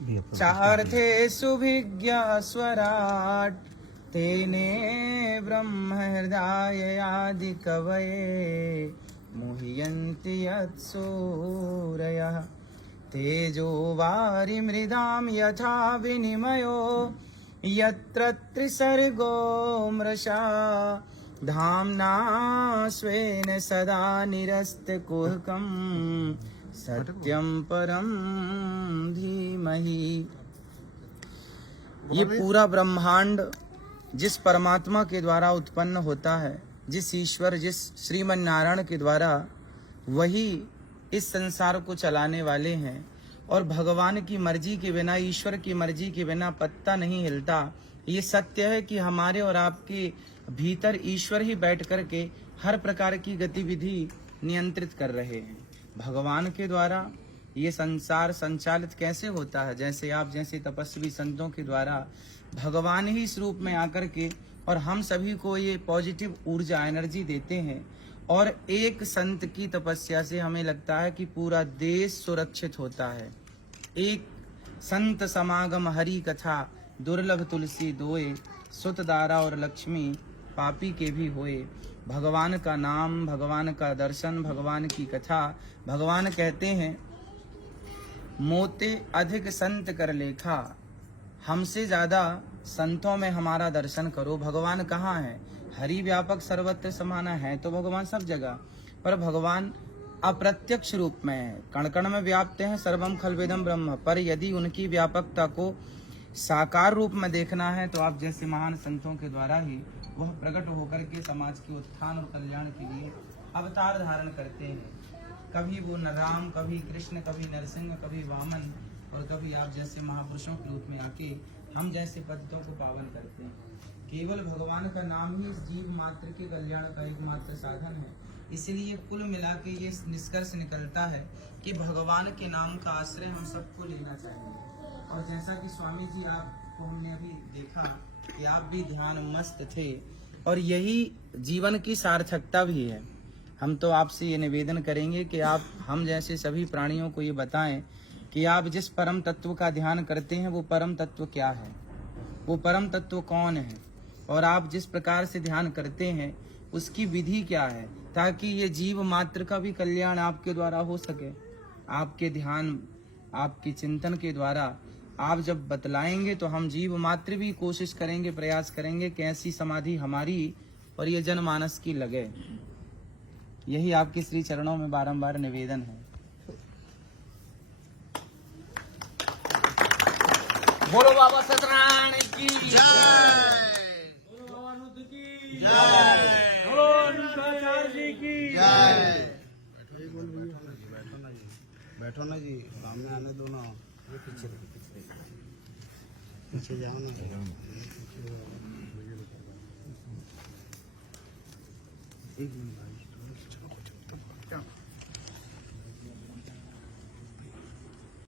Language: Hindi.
चार्थे सुभिज्ञ स्वराट तेने ब्रह्म हृदय आदि कवये मुह्यन्ति यत्सूरयः तेजो वारिमृदां यथा विनिमयो यत्र त्रिसर्गो मृषा धाम्ना स्वेन सदा निरस्तकुहकं सत्यं परं धीमहि। ये पूरा ब्रह्मांड जिस परमात्मा के द्वारा उत्पन्न होता है, जिस ईश्वर जिस श्रीमन नारायण के द्वारा, वही इस संसार को चलाने वाले हैं। और भगवान की मर्जी के बिना, ईश्वर की मर्जी के बिना पत्ता नहीं हिलता। ये सत्य है कि हमारे और आपके भीतर ईश्वर ही बैठ कर के हर प्रकार की गतिविधि नियंत्रित कर रहे हैं। भगवान के द्वारा ये संसार संचालित कैसे होता है? जैसे आप जैसे तपस्वी संतों के द्वारा भगवान ही इस रूप में आकर के और हम सभी को ये पॉजिटिव ऊर्जा एनर्जी देते हैं। और एक संत की तपस्या से हमें लगता है कि पूरा देश सुरक्षित होता है। एक संत समागम हरि कथा दुर्लभ तुलसी दोए सुत दारा और लक्ष्मी पापी के भी होए। भगवान का नाम, भगवान का दर्शन, भगवान की कथा। भगवान कहते हैं मोते अधिक संत कर लेखा, हमसे ज्यादा संतों में हमारा दर्शन करो। भगवान कहाँ है? हरि व्यापक सर्वत्र समाना है तो भगवान सब जगह, पर भगवान अप्रत्यक्ष रूप में है, कण कण में व्याप्त हैं, सर्वम खलवेदम ब्रह्म। पर यदि उनकी व्यापकता को साकार रूप में देखना है तो आप जैसे महान संतों के द्वारा ही वह प्रकट होकर के समाज के उत्थान और कल्याण के लिए अवतार धारण करते हैं। कभी वो राम, कभी कृष्ण, कभी नरसिंह, कभी वामन, और कभी आप जैसे महापुरुषों के रूप में आके हम जैसे पतितों को पावन करते हैं। केवल भगवान का नाम ही इस जीव मात्र के कल्याण का एकमात्र साधन है। इसलिए कुल मिला के ये निष्कर्ष निकलता है कि भगवान के नाम का आश्रय हम सबको लेना चाहिए। और जैसा कि स्वामी जी आपको हमने अभी देखा कि आप भी ध्यान मस्त थे, और यही जीवन की सार्थकता भी है। हम तो आपसे ये निवेदन करेंगे कि आप हम जैसे सभी प्राणियों को ये बताएं कि आप जिस परम तत्व का ध्यान करते हैं वो परम तत्व क्या है, वो परम तत्व कौन है, और आप जिस प्रकार से ध्यान करते हैं उसकी विधि क्या है, ताकि ये जीव मात्र का भी कल्याण आपके द्वारा हो सके। आपके ध्यान, आपके चिंतन के द्वारा आप जब बतलाएंगे तो हम जीव मात्र भी कोशिश करेंगे, प्रयास करेंगे कि ऐसी समाधि हमारी और ये जनमानस की लगे। यही आपके श्री चरणों में बारंबार निवेदन है। बोलो बाबा सत्यनारायण की जय, बोलो बाबा अनुद की जय, बोलो अनुदाचार्य जी की जय। बैठो ना जी, सामने आने दो ना, पीछे जाओ ना।